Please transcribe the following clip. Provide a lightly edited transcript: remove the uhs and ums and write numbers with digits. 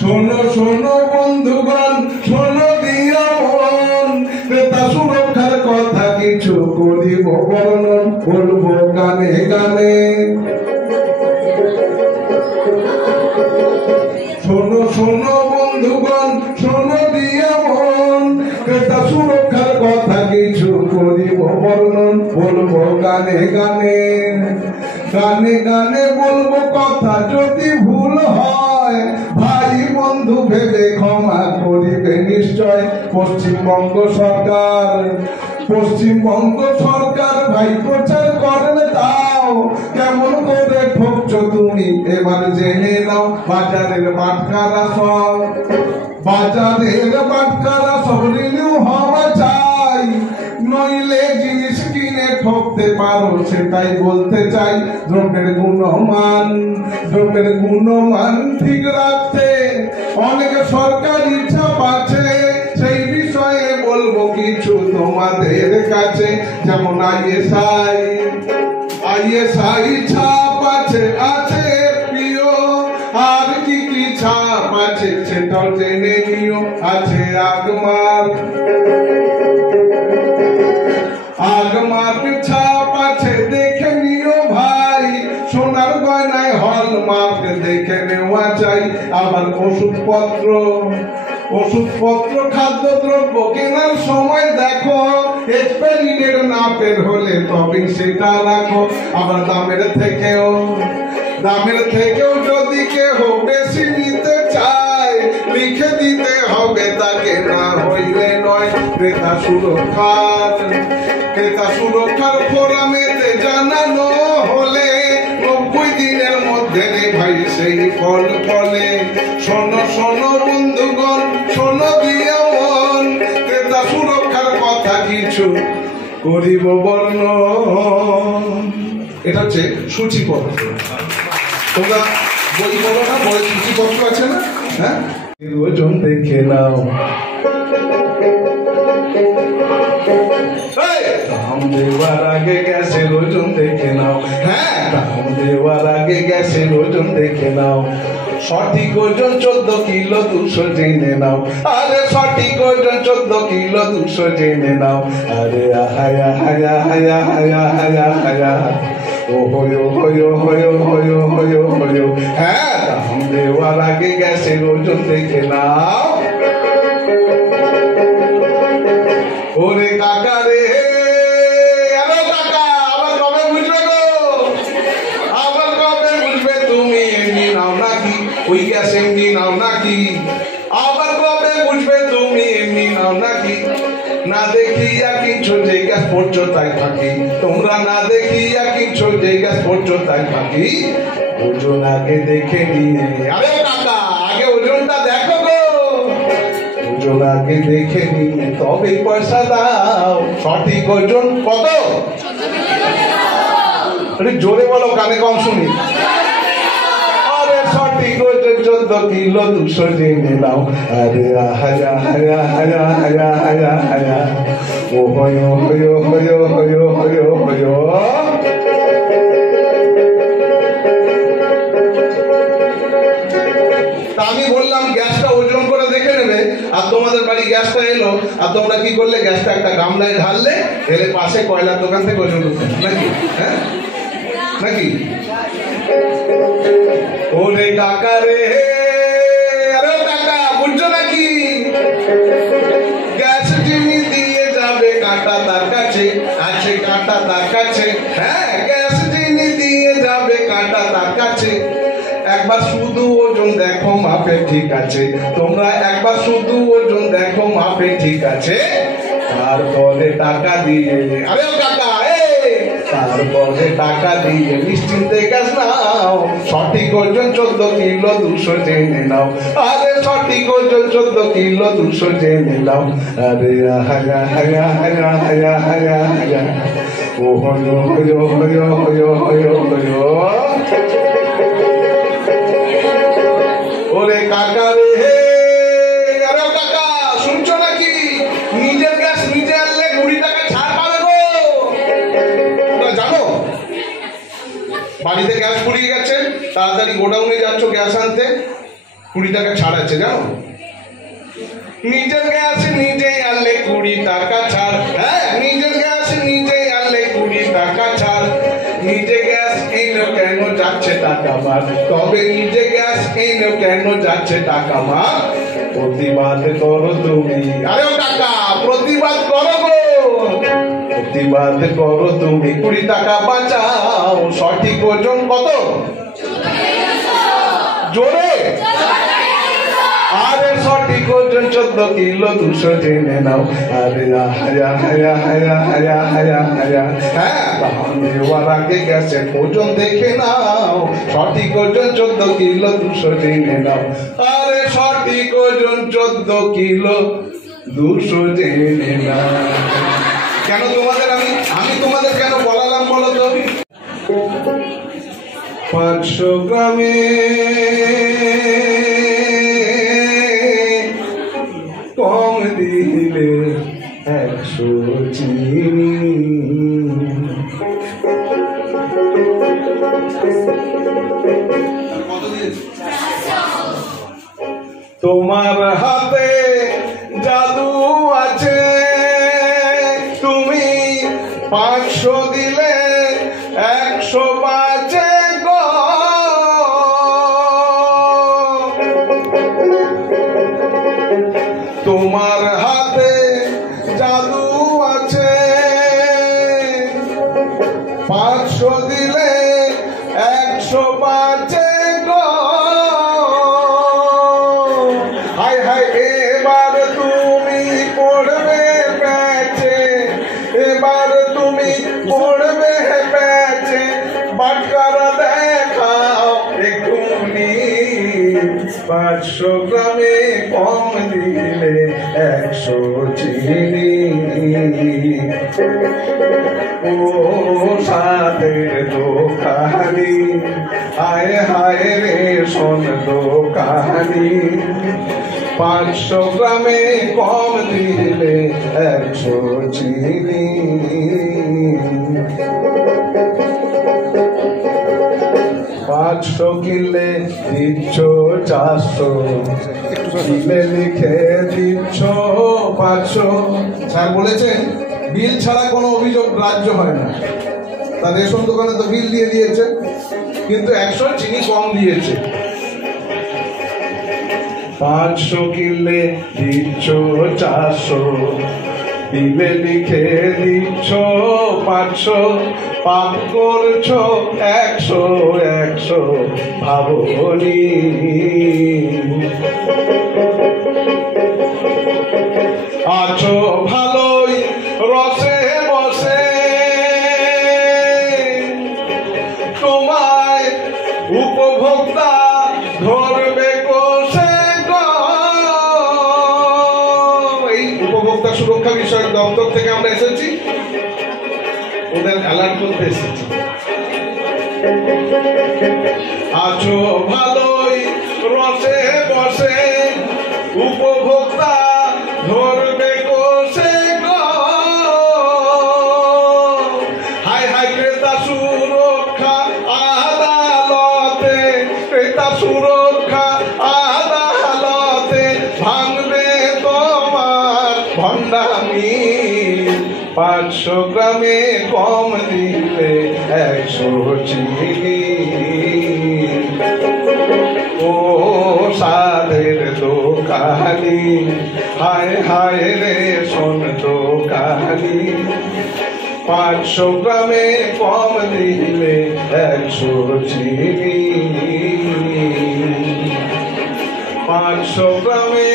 শোনো শোনো বন্ধুগণ, শোনো দিয়া মন, ক্রেতা সুরক্ষার কথা কিছু করিব বর্ণন, বলবো গানে গানে। শোনো শোনো বন্ধুগণ, শোনো দিয়া মন, ক্রেতা সুরক্ষার কথা কিছু করিব বর্ণন, বলবো গানে গানে। গানে গানে বলবো কথা, যদি ভুল হয় ভাই বন্ধু ভেবে ক্ষমা করিবে নিশ্চয়। পশ্চিমবঙ্গ সরকার ভাই প্রচার করেন, তাও কেমন করে ঠকছো তুমি এবার জেনে নাও। বাজারের বাটকারা সব রিনিউ হওয়া চাই, নইলে জিনিস কিনে ঠকতে পারো সেটাই বলতে চাই। দ্রব্যের গুণমান ঠিক রাখতে অনেক সরকারি চাপ আছে, সেই বিষয়ে বলবো কিছু তোমাদের কাছে। যেমন ISI ছাপ আছে প্রিয়, আর কি কি ছাপ আছে সেটাও জেনে নিও। আছে আগমার্ক ছাপ আছে, দেখে নিও ভাই। সোনার গয়নায় হলমার্ক দেখে নেওয়া চাই। আবার ওষুধপত্র খাদ্যদ্রব্য কেনার সময় দেখো, এক্সপায়ারি ডেট না বের হলে তবে সেটা রাখো। আবার দামের থেকেও যদি কেউ বেশি নিতে চায়, লিখে দিতে হবে তাকে, না হইলে নয়। ক্রেতা সুরক্ষার ফোরামেতে জানানো হলে 90 দিনের মধ্যে ভাই সেই ফল ফলে। শোনো শোনো বন্ধুগণ, শোনো দিয়া মন, ক্রেতা সুরক্ষার কথা কিছু করিব বর্ণন। এটা হচ্ছে সূচিপত্র। তোমরা বই বলো না, বই সূচিপত্র আছে না? হ্যাঁ, ওজন দেখে নাও। দাম দেওয়ার আগে গ্যাসের ওজন দেখে নাও। হ্যাঁ, দাম দেওয়ার আগে গ্যাসের ওজন দেখে নাও। সঠিক ওজন 14 কিলো 200 জেনে নাও। আরে সঠিক ওজন 14 কিলো 200 জেনে নাও। আরে হায়া হায়া হায়া হায়া হায়া হায়া, ও হয়ো হয়ো হয়ো হয়ো হয়ো হয়ো। হ্যাঁ, দাম দেওয়ার আগে গ্যাসের ওজন দেখে নাও। ওরে কাকা রে, আরে কাকা, আবার কবে বুঝবে গো? আবার কবে বুঝবে তুমি এমনি নাও নাকি ওই গ্যাস এমনি নাও নাকি? আবার কবে বুঝবে তুমি এমনি নাও নাকি? না দেখিয়া কিছু যে গ্যাস পড়ছো তাই থাকি, তোমরা না দেখিয়া কিছু যে গ্যাস পড়ছো তাই থাকি। ওজন আগে দেখে নিয়ে, আরে কাকা আগে ওজনটা দেখো গো। ওজন আগে দেখে নিয়ে তবে পয়সা দাও। সঠিক ওজন কত? জোরে বলো, কানে কম শুনি। আরে সঠিক ওজন 14 কিলো 200 জেনে নাও। আরে হায়া হায়া হায়া হায়া হায়া হায়া, ও হয়ো হয়ো হয়ো হয়ো হয়ো হয়ো। আমি বললাম গ্যাসটা ওজন করে দেখে নেবে, আর তোমাদের বাড়ি গ্যাসটা এলো, আর তোমরা কি করলে? গ্যাসটা একটা গামলায় ঢাললে, ঢেলে পাশে কয়লার দোকান থেকে ওজন করতে নাকি? হ্যাঁ নাকি? ওরে কাকা রে, আরে কাকা বুঝছো নাকি? গ্যাস যিনি দিয়ে যাবে কাঁটা তার কাছে আছে, কাঁটা তার কাছে। হ্যাঁ, গ্যাস যিনি দিয়ে যাবে কাঁটা তার কাছে। একবার শুধু ওজন দেখো মাপে ঠিক আছে, তোমরা একবার শুধু ওজন দেখো মাপে ঠিক আছে। তারপরে টাকা দিয়ে, আরে কাকা তারপরে টাকা দিয়ে নিশ্চিন্তে গ্যাস নাও। সঠিক ওজন 14 কিলো 200 জেনে নাও। আরে সঠিক ওজন 14 কিলো 200 জেনে নাও। আরে হায়া হায়া হায়া হায়া হায়া হায়া, ও হয়ো হয়ো হয়ো হয়ো হয়ো হয়ো। ওরে কাকা রে, আরে কাকা শুনছো নাকি? নিজের গ্যাস নিজে আনলে 20 টাকা ছাড় পাবে গো। জানো, বাড়িতে গ্যাস ফুরিয়ে গেছে, তাড়াতাড়ি গোডাউনে যাচ্ছ গ্যাস আনতে, 20 টাকা ছাড় আছে জানো? নিজের গ্যাস নিজে আনলে 20 টাকা ছাড়। হ্যাঁ, নিজের গ্যাস নিজে আনলে 20 টাকা ছাড়। নিজে গ্যাস এনো কেন যাচ্ছে টাকা মার? তবে নিজে গ্যাস এনো কেন যাচ্ছে টাকা মার? প্রতিবাদ করো তুমি। আরে ও টাকা, প্রতিবাদ করো গো, প্রতিবাদ করো তুমি। 20 টাকা বাঁচাও। সঠিক ওজন কত? জোরে। আরে সঠিক ওজন 14 কিলো 200 জেনে নাও। আরে হায়া হায়া হায়া হায়া হায়া হায়া। হ্যাঁ, দেওয়ার আগে গ্যাসের ওজন দেখে নাও। সঠিক ওজন 14 কিলো 200 জেনে নাও। আরে সঠিক ওজন 14 কিলো 200 জেনে নাও। কেন তোমাদের আমি তোমাদের কেন বলালাম বলো তো? 500 গ্রামে কম দিলে 100 চিনি। তোমার হাতে জাদু আছে, তুমি 500 দিলে 100 বাঁচে গো। তোমার হাতে জাদু আছে, 500 দিলে 100 বাঁচে গো। হায় হায়, এবার তুমি পড়বে বেঁচে, এবার তুমি পড়বে বেঁচে। বাটকারা দেখাও এক্ষুনি। 500 গ্রামে কম দিলে 100 চিনি। ও সাথের দোকানি, হায় হায় রে শোন দোকানি। 500 গ্রামে কম দিলে 100 চিনি। 500 কিনলে দিচ্ছ 400, কিনে লিখে দিচ্ছ 500। স্যার বলেছেন বিল ছাড়া কোনো অভিযোগ গ্রাহ্য হয় না। তার রেশন দোকানে তো বিল দিয়ে দিয়েছে, কিন্তু 100 চিনি কম দিয়েছে। 500 কিনলে দিচ্ছ 400, বিলে লিখে দিচ্ছ 500। পাপ করছো 100 100 ভাবনি। আছো ভালোই রসে বসে, তোমায় উপভোক্তা ধরবে কোষে গো। এই উপভোক্তা সুরক্ষা বিষয়ক দপ্তর থেকে আমরা এসেছি, ওদের অ্যালার্ট করতে এসেছি। আছো ভালোই রসে বসে, উপভোক্তা ধরবে কোষে গো। হায় হায়, ক্রেতা সুরক্ষা আদালতে, ক্রেতা সুরক্ষা আদালতে ভাঙবে তোমার ভণ্ডামি। 500 গ্রামে কম দিলে 100 চিনি। ও সাধের দোকানি, হায় হায় রে শোন দোকানি। 500 গ্রামে কম দিলে 100 চিনি। 500 গ্রামে